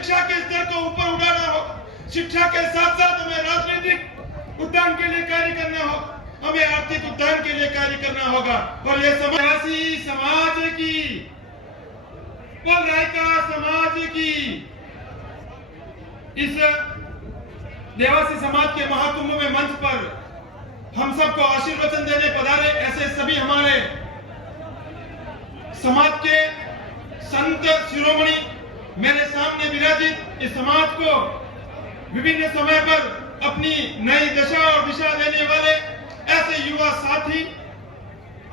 शिक्षा के स्तर को ऊपर उठाना होगा। शिक्षा के साथ साथ हमें राजनीतिक उत्थान के लिए कार्य करना होगा, हमें आर्थिक उत्थान के लिए कार्य करना होगा। और ये समाज की पल रायका समाज की इस देवासी समाज के महाकुंभ में मंच पर हम सबको आशीर्वचन देने पधारे ऐसे सभी हमारे समाज के संत शिरोमणि मेरे सामने विराजित इस समाज को विभिन्न समय पर अपनी नई दशा और दिशा देने वाले ऐसे युवा साथी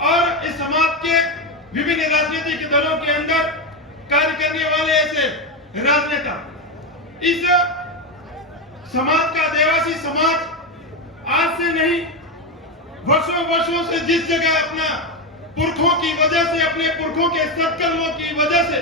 और इस समाज के विभिन्न राजनीतिक दलों के अंदर कार्य करने वाले ऐसे राजनेता, इस समाज का देवासी समाज आज से नहीं वर्षों से जिस जगह अपना पुरखों की वजह से, अपने पुरखों के सत्कर्मों की वजह से,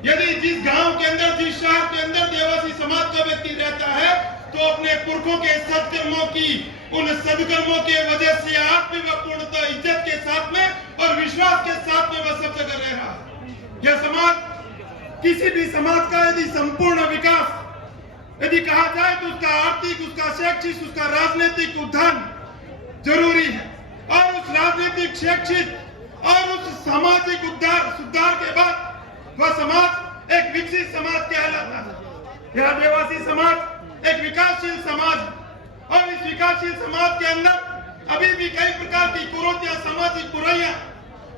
यदि जिस गांव के अंदर, जिस शहर के अंदर देवासी समाज का व्यक्ति रहता है तो अपने पुरखों के सत्कर्मों की, उन सदकर्मों के वजह से आज भी वह पूर्णतः इज्जत के साथ में और विश्वास के साथ में वह सब जगह रह रहा है। यह समाज, किसी भी समाज का यदि संपूर्ण विकास यदि कहा जाए तो उसका आर्थिक, उसका शैक्षिक, उसका राजनीतिक उत्थान जरूरी है। और उस राजनीतिक, शैक्षिक और उस सामाजिक सुधार के बाद वह समाज एक विकसित समाज कहलाता है। यह देवासी समाज एक विकासशील समाज, और इस विकासशील समाज के अंदर अभी भी कई प्रकार की कुरीतियां, सामाजिक बुराइयां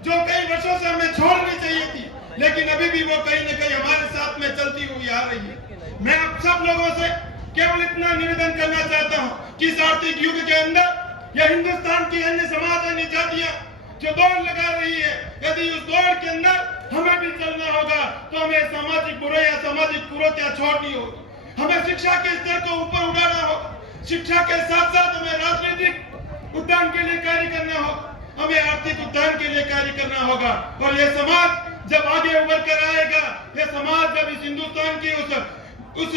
जो कई वर्षों से हमें छोड़नी चाहिए थी, लेकिन अभी भी वो कहीं न कहीं हमारे साथ में चलती हुई आ रही है। मैं आप सब लोगों से केवल इतना निवेदन करना चाहता हूँ कि इस आर्थिक युग के अंदर यह हिंदुस्तान की अन्य समाज, अन्य जातियां जो दौड़ लगा रही है, यदि उस दौड़ के अंदर हमें भी चलना होगा तो हमें सामाजिक बुराइयां, सामाजिक कुरीतियां छोड़नी होगी। हमें शिक्षा के स्तर को ऊपर उठाना होगा। शिक्षा के साथ साथ हमें राजनीतिक उत्थान के लिए कार्य करना होगा, हमें आर्थिक उत्थान के लिए कार्य करना होगा। और यह समाज जब आगे उभर कर आएगा, यह समाज जब इस हिंदुस्तान की उस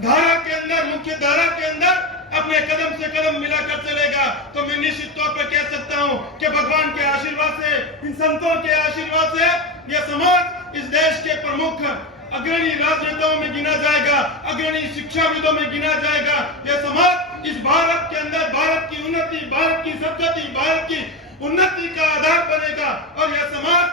धारा के अंदर, मुख्य धारा के अंदर अपने कदम से कदम मिलाकर चलेगा, तो मैं निश्चित तौर पर कह सकता हूं कि भगवान के आशीर्वाद से, इन संतों के आशीर्वाद से यह समाज इस देश के प्रमुख अग्रणी राजनेताओं में गिना जाएगा, अग्रणी शिक्षाविदों में गिना जाएगा। यह समाज इस भारत के अंदर भारत की उन्नति, भारत की सदगति, भारत की उन्नति का आधार बनेगा। और यह समाज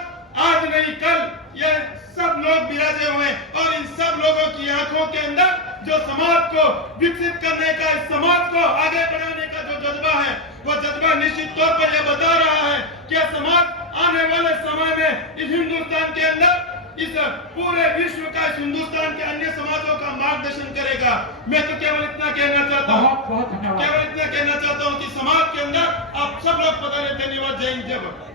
आज नहीं कल यह सब लोग विराजे हुए, और इन सब लोगों की आंखों के अंदर जो समाज को विकसित करने का, इस समाज को आगे बढ़ाने का जो जज्बा है, वह जज्बा निश्चित तौर पर यह बता रहा है कि यह समाज आने वाले समय में इस हिंदुस्तान के अंदर, इस पूरे विश्व का, इस हिंदुस्तान के अन्य समाजों का मार्गदर्शन करेगा। मैं तो केवल इतना कहना चाहता हूँ, केवल इतना कहना चाहता हूँ कि समाज के अंदर आप सब लोग पधारे। धन्यवाद। जय हिंद, जय भारत।